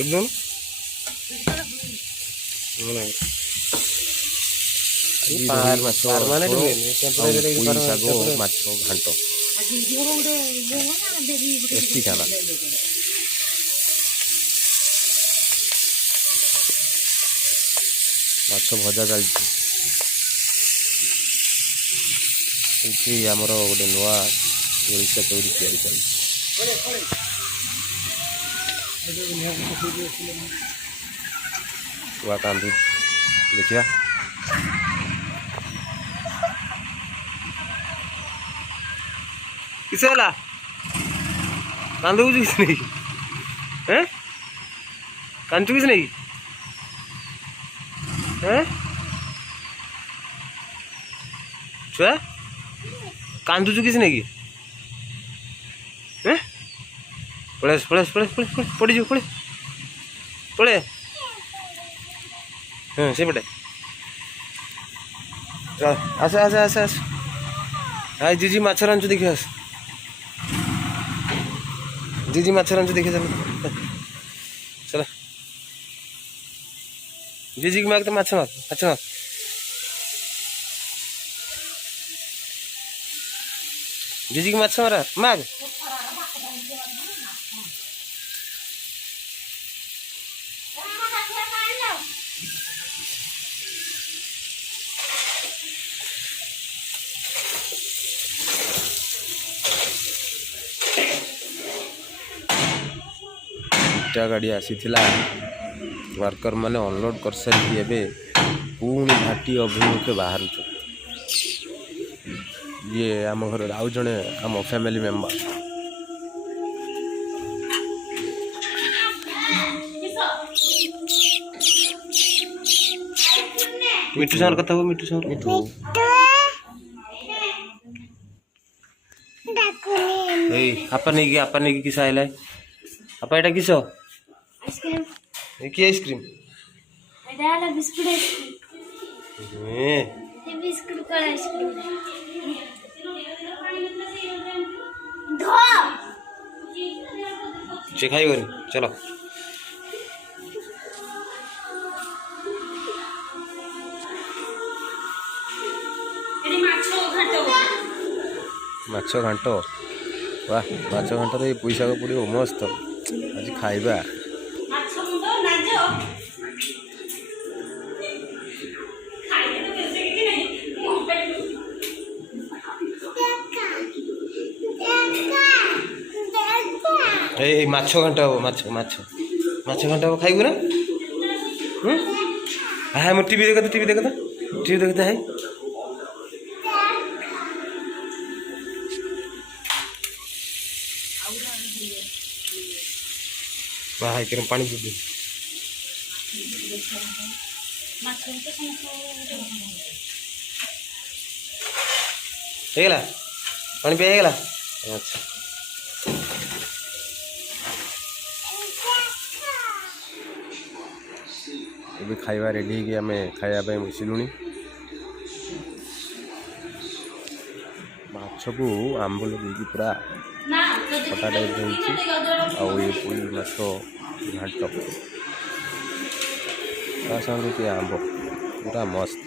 एकदम ପାର ମାଛ ପାରମାନେଣ୍ଟ ହୁଏନି ଟେମ୍ପୋରାରୀ ପୋଇ ଶାଗ ମାଛ ଘାଣ୍ଟ ଟେଷ୍ଟି ଖାନା। ମାଛ ଭଜା ଚାଲିଛି ଏଠି ଆମର ଗୋଟେ ନୂଆ ସୋରିଷ ତୈରି ତିଆରି ଚାଲିଛି। ଛୁଆ କାନ୍ଦି ଦେଖିବା किस है कांदू किस नहीं हैं कांचू किस नहीं हैं छुआ कांदू किस नहीं हैं पड़े पड़े पड़े पड़े पड़ी जो पड़े पड़े हाँ से पड़े चल आसे आसे आसे आसे हाय जीजी माछ रांचू देखिए आस जीजी माछ रांचू देखिए चलो चलो जीजी की मांगते माछ मार अच्छा मार जीजी की माछ मारा मार इटा गाड़ी आसी वर्कर मैंने अनलोड कर सारी पुणी घाटी अभिमुखे बाहर ये आम घर आउ जड़े आम फैमिली मेंबर मिठू सागर कथा मिठू सागर मिठू आपा नहीं कि किस आइला आपा एटा किस आइसक्रीम ये की आइसक्रीम एटा वाला बिस्कुट आइसक्रीम ये बिस्कुट का आइसक्रीम धो चिखाई बनी चलो माछ घाट वाह माछ घाट पैसा पड़ो मस्त आज खाइबा माछ घंटा हो माछ माछ माछ घंटा हो खाइबू ना हाँ मैं टीवी देखा टीवी देखता है बाहर कर पानी पी गला पानी पी गला अच्छा ये खाइबा रेडी कि आम खाया बसिलुणी माछ को आंबुल देकी पूरा खटा टाइप ये पुई माछ घाट संगे कि आंब पूरा मस्त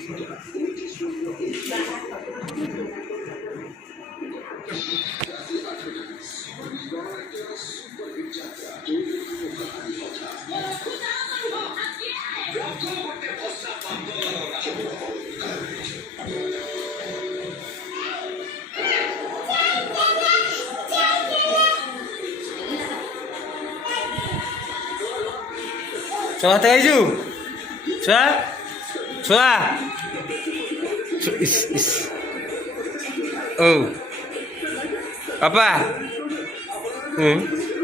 छुआ खाइजु छुआ छुआ ओ पापा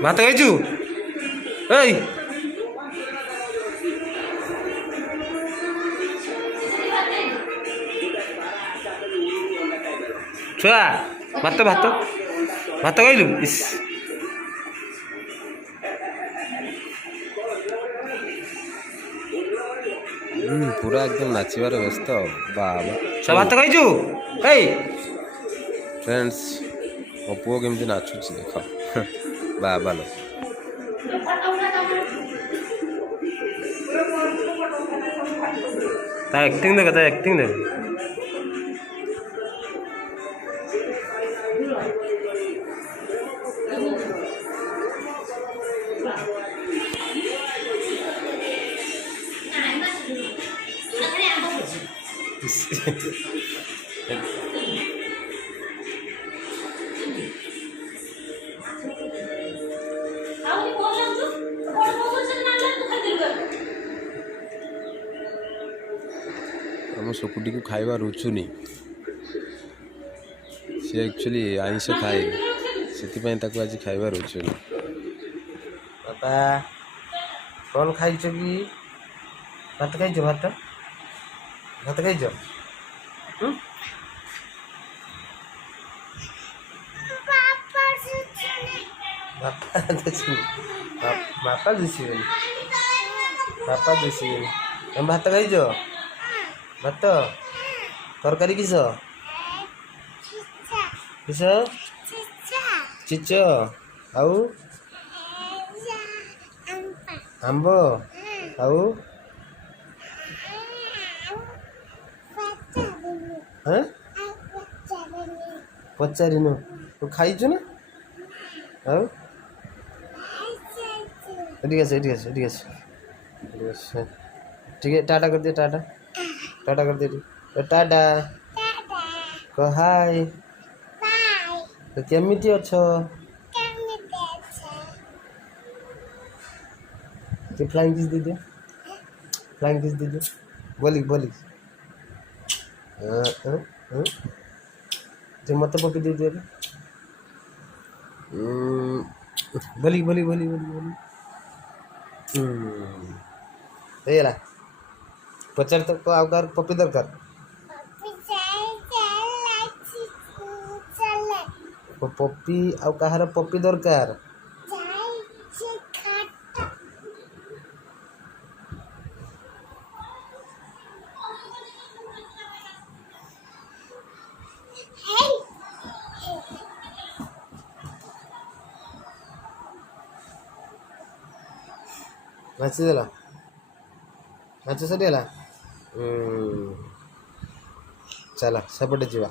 भात खाइजु ओइ छुआ भात भात भात खाइलु इस पूरा एकदम नाचबार व्यस्त बाबा सब भात खाइजु ए फ्रेंड्स मो पुओ केमती नाचुची देख बाबा लो ତା ଆକ୍ଟିଂ ଦେଖ, ତା ଆକ୍ଟିଂ ଦେଖ। ଆମ ଶୁକୁଟିକୁ ଖାଇବା ରୁଚୁନି। ସେ ଆକ୍ଚୁଆଲି ଆଇଁଷ ଖାଏ, ସେଥିପାଇଁ ତାକୁ ଆଜି ଖାଇବା ରୁଚୁନି। ବାପା କ'ଣ ଖାଇଛ କି? ଭାତ ଖାଇଛ? ଭାତ ଭାତ ଖାଇଛ? ବାପା ଦେଖିନି, ବାପା ଦେଖିବେନି, ବାପା ଦେଖିବେନି। ତମେ ଭାତ ଖାଇଛ? ଭାତ ତରକାରୀ କିସ? କିସ? ଚିଚ ଆଉ ଆମ୍ବ ଆଉ ହଁ ପଚାରିନୁ, ତୁ ଖାଇଛୁ ନା? ଆଉ ଏଠିକି ଆସ, ଏଠିକି ଆସ, ଏଠିକି ଆସ, ଏଠିକି ଆସ। ଟିକେ ଟାଟା କରିଦିଅ, ଟାଟା ଟାଟା କରିଦିଅ ଟିକେ, ଟାଟା କହ ହାଇ। କେମିତି ଅଛ? ଟିକେ ଫ୍ଲାଇଂ କିସ୍ ଦେଇଦିଅ, ଫ୍ଲାଇଂ କିସ୍ ଦେଇଦିଅ, ବୋଲି ବୋଲି ଟିକେ ମୋତେ ପପି ଦେଇଦିଅ ଏବେ, ବୋଲି ବୋଲି ବୋଲି ବୋଲି ବୋଲି। ହେଇଗଲା। ପଚାର ତ ଆଉ କାହାର ପପି ଦରକାର? ପପି ଆଉ କାହାର ପପି ଦରକାର? ନାଚିଦେଲା, ନାଚ ସରିଗଲା। ଚାଲ ସେପଟେ ଯିବା।